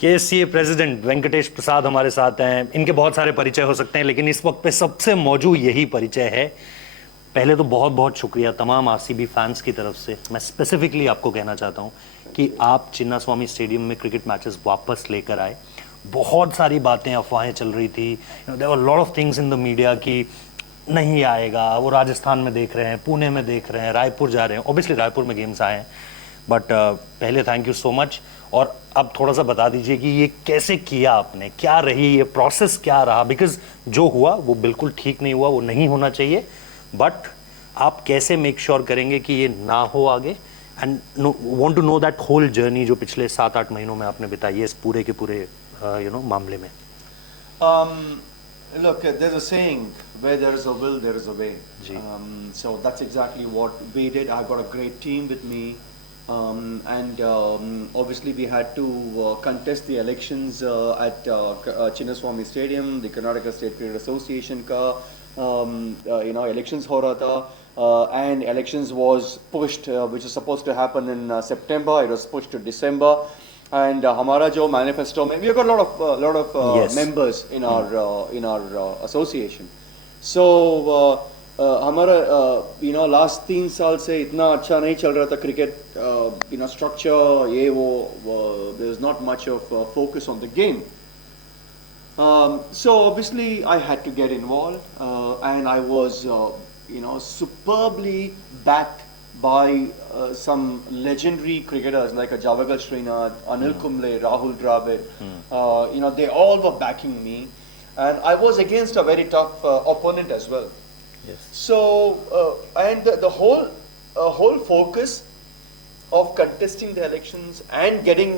KSCA president Venkatesh प्रसाद हमारे साथ हैं। इनके बहुत सारे परिचय हो सकते हैं, लेकिन इस वक्त पे सबसे मौजूद यही परिचय है। पहले तो बहुत बहुत शुक्रिया तमाम आरसीबी फैंस की तरफ से। मैं स्पेसिफिकली आपको कहना चाहता हूं कि आप चिन्नास्वामी स्टेडियम में क्रिकेट मैचेस वापस लेकर आए। बहुत सारी बातें, अफवाहें चल रही थी, there were lot of things in the media कि नहीं आएगा, वो राजस्थान में देख रहे हैं, पुणे में देख रहे हैं, रायपुर जा रहे हैं। ऑब्वियसली रायपुर में गेम्स आए हैं, बट पहले थैंक यू सो मच। और अब थोड़ा सा बता दीजिए कि ये कैसे किया आपने, क्या रही ये प्रोसेस, क्या रहा? बिकॉज जो हुआ वो बिल्कुल ठीक नहीं हुआ, वो नहीं होना चाहिए, बट आप कैसे मेक श्योर करेंगे कि ये ना हो आगे? And want to know that whole journey जो पिछले 7-8 महीनों में आपने बिताई है इस पूरे के पूरे मामले में। Look, there's a saying, where there is a will, there is a way. जी. So that's exactly what we did. I got a great team with me. And obviously we had to contest the elections at Chinnaswamy Stadium. The Karnataka State Cricket Association ka elections ho raha tha, and elections was pushed, which was supposed to happen in September. It was pushed to December. And hamara jo manifesto mein, we have got a lot of Yes. members in our association. So हमारा last 3 साल से इतना अच्छा नहीं चल रहा था cricket, structure ये वो, there is not much of focus on the game. So obviously I had to get involved, and I was superbly backed by some legendary cricketers like Javagal Srinath, Anil Kumble, Rahul Dravid. They all were backing me, and I was against a very tough opponent as well. Yes. So and the whole focus of contesting the elections and getting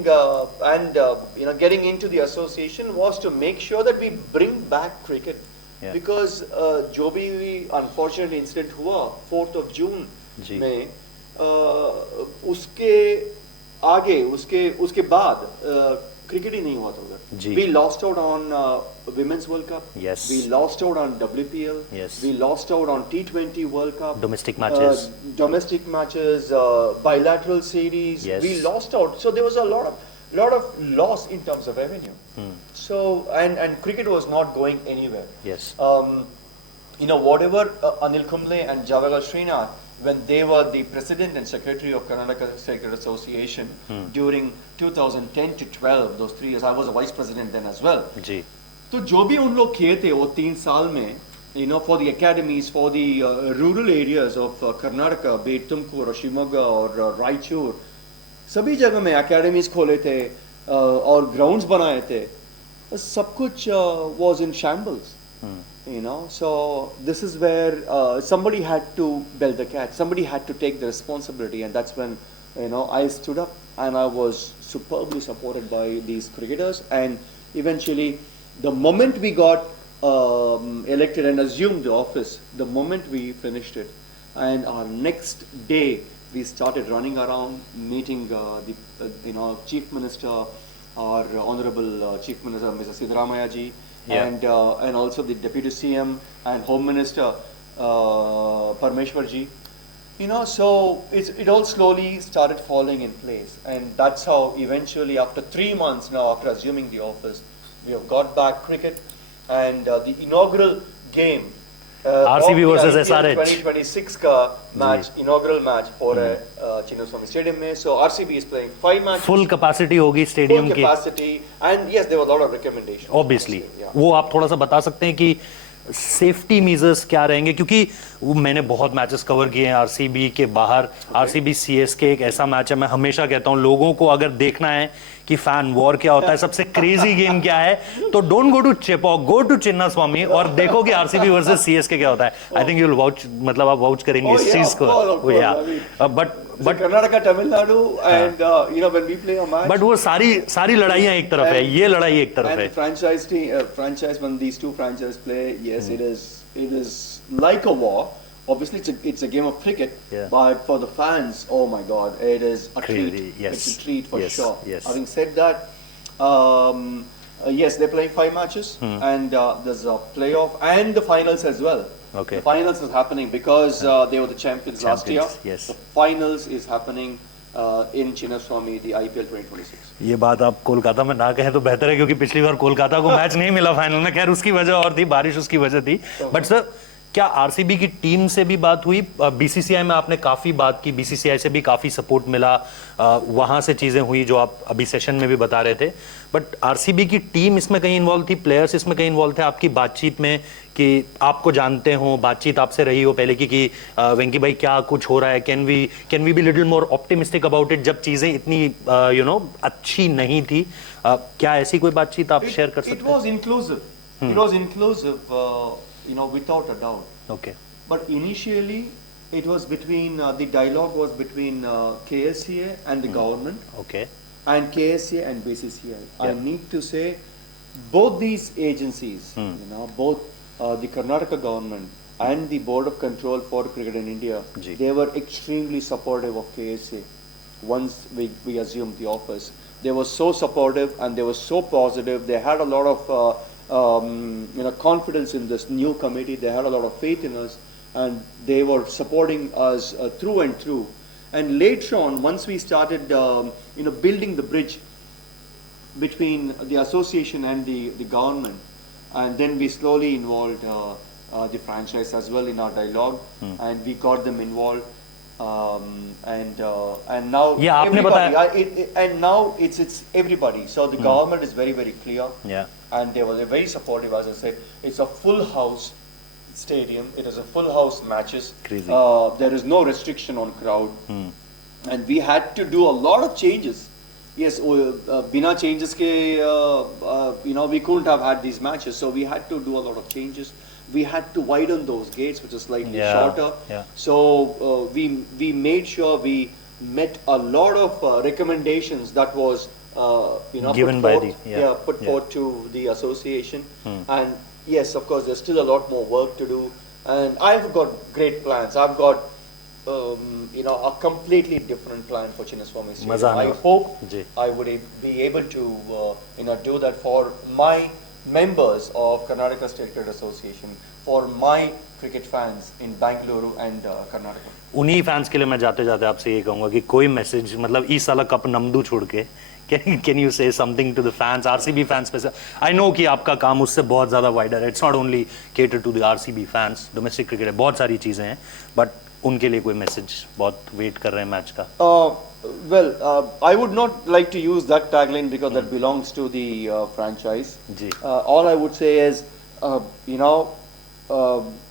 getting into the association was to make sure that we bring back cricket. Yeah. Because जो भी unfortunate incident हुआ 4th of June जी. में, उसके आगे उसके बाद cricket ही नहीं हुआ था जी. उधर. We lost out on Women's World Cup. Yes. We lost out on WPL. Yes. We lost out on T20 World Cup. Domestic matches. Domestic matches, bilateral series. Yes. We lost out. So there was a lot of loss in terms of revenue. So and cricket was not going anywhere. Yes. Whatever Anil Kumble and Javagal Srinath, when they were the president and secretary of Karnataka State Cricket Association during 2010 to 12, those 3 years, I was a vice president then as well. जी. तो जो भी उन लोग किए थे वो 3 साल में, for the academies, for the rural areas of Karnataka, be it Tumkur or Shimoga or Raichur, सभी जगह में academies खोले थे और grounds बनाए थे. सब कुछ was in shambles. So this is where somebody had to bell the cat. Somebody had to take the responsibility, and that's when I stood up, and I was superbly supported by these cricketers. And eventually, the moment we got elected and assumed the office, the moment we finished it, and our next day we started running around meeting the Chief Minister, our Honorable Chief Minister Mr. Siddaramaiah ji. Yeah. And also the Deputy CM and Home Minister Parmeshwar ji. So it all slowly started falling in place, and that's how eventually after 3 months now after assuming the office, we have got back cricket, and the inaugural game RCB of versus the IPL SRH 2026 का match, inaugural match हो रहा है Chinnaswamy Stadium में. So RCB is playing 5 matches. Full capacity होगी stadium Full की. capacity, and yes, there were a lot of recommendations. Obviously Yeah. वो आप थोड़ा सा बता सकते हैं कि सेफ्टी मेजर्स क्या रहेंगे? क्योंकि वो मैंने बहुत मैचेस कवर किए हैं आरसीबी के बाहर. आरसीबी सीएसके एक ऐसा मैच है, मैं हमेशा कहता हूं लोगों को अगर देखना है कि फैन वॉर क्या होता है, सबसे क्रेजी गेम क्या है, तो don't go to Chepauk, go to Chinnaswamy और देखो कि आरसीबी वर्सेस सीएसके क्या होता है. I think you will vouch, मतलब आप वाउच करेंगे इस चीज को. या but Karnataka, Tamil Nadu, and when we play a match. But वो सारी लड़ाइयां एक तरफ है, ये लड़ाई एक तरफ है. And franchise, when these two franchises play, yes, it is like a war. Obviously, it's a game of cricket, Yeah. but for the fans, oh my God, it is a Crazy, treat. yes. It's a treat for Yes, sure. yes. Having said that, yes, they're playing 5 matches, and there's a playoff and the finals as well. Okay. The finals is happening because they were the champions last year. Yes. The finals is happening in Chinnaswamy, the IPL 2026. ये बात आप कोलकाता में ना कहें तो बेहतर है, क्योंकि पिछली बार कोलकाता को मैच नहीं मिला फाइनल में। खैर उसकी वजह और थी, बारिश उसकी वजह थी। बट सर, क्या आरसीबी की टीम से भी बात हुई? बीसीसीआई में आपने काफी बात की, बीसीसीआई से भी काफी सपोर्ट मिला, वहां से चीजें हुई जो आप अभी सेशन में भी बता रहे थे। बट आरसीबी की टीम इसमें कहीं इन्वॉल्व थी, प्लेयर्स इसमें कहीं इन्वॉल्व थे आपकी बातचीत में, कि आपको जानते हो, बातचीत आपसे रही हो पहले की वेंकी भाई क्या कुछ हो रहा है, can we be little more optimistic about it, जब चीजें इतनी अच्छी नहीं थी? क्या ऐसी कोई बातचीत आप शेयर कर सकते हैं? It was inclusive. It was inclusive, without a doubt. Okay, But initially, it was between the dialogue was between KSCA and the government, okay, and KSCA and BCCI. I Yeah. need to say, both these agencies, both the Karnataka government and the Board of Control for Cricket in India, Ji. they were extremely supportive of KSCA. Once we assumed the office, they were so supportive and they were so positive. They had a lot of confidence in this new committee. They had a lot of faith in us, and they were supporting us through and through. And later on, once we started, building the bridge between the association and the government, and then we slowly involved the franchise as well in our dialogue, and we got them involved. And now Yeah, आपने everybody, and now it's everybody. So the government is very, very clear, या and they were very supportive. As I said, it's a full house stadium. It is a full house matches. Crazy. There is no restriction on crowd, and we had to do a lot of changes. Yes, bina changes ke, we couldn't have had these matches, so we had to do a lot of changes. We had to widen those gates, which is slightly shorter. Yeah. So we made sure we met a lot of recommendations that was Given put by forth, the- put forth to the association. And yes, of course, there's still a lot more work to do. And I've got great plans. I've got a completely different plan for Chinnaswamy Stadium. मजा आने I वाला। hope जी। I would be able to do that for my members of Karnataka State Cricket Association, for my cricket fans in Bangalore and Karnataka. उन्हीं fans के लिए मैं जाते जाते आपसे ये कहूंगा कि कोई मैसेज, मतलब इस साल कप नमदू छोड़ के, can you say something to the fans, RCB fans पे? आई नो कि आपका काम उससे बहुत ज्यादा वाइडर है, it's not only cater to the RCB fans, domestic cricket है, बहुत सारी चीजें हैं, बट उनके लिए कोई मैसेज, बहुत वेट कर रहे हैं मैच का? I would not like to use that tagline because that belongs to the franchise. Ji. All I would say is,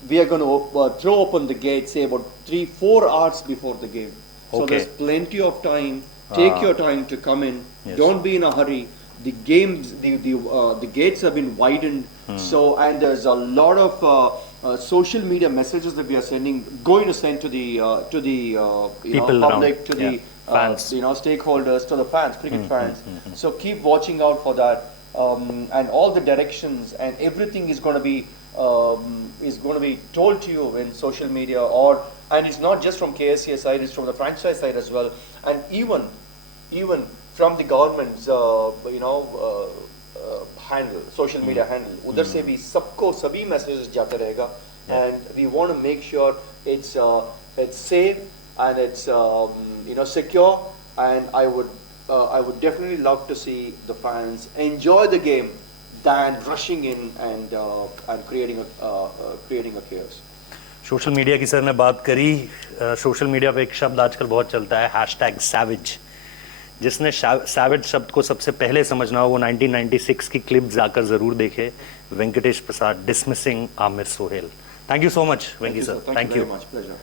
we are going to throw open the gate, say about 3-4 hours before the game. So Okay. there's plenty of time. Take your time to come in. Yes. Don't be in a hurry. The games, the gates have been widened. So, and there's a lot of social media messages that we are going to send to the People public, around. to Yeah. the Fans. stakeholders, to the fans, cricket fans. So keep watching out for that, and all the directions and everything is going to be told to you in social media, and it's not just from KSCA side, it's from the franchise side as well, and even from the government's handle, social media handle. उधर से भी सबको सभी messages जाते रहेगा, and we want to make sure it's safe and it's secure, and I would definitely love to see the fans enjoy the game than rushing in and creating a chaos. Social media की sir ने बात करी, social media पे एक शब्द आजकल बहुत चलता है, #savage। जिसने सैवेज शब्द को सबसे पहले समझना हो वो 1996 की क्लिप जाकर जरूर देखे, Venkatesh Prasad dismissing Aamir Sohail. Thank you so much Venky sir, Thank you very much. Pleasure.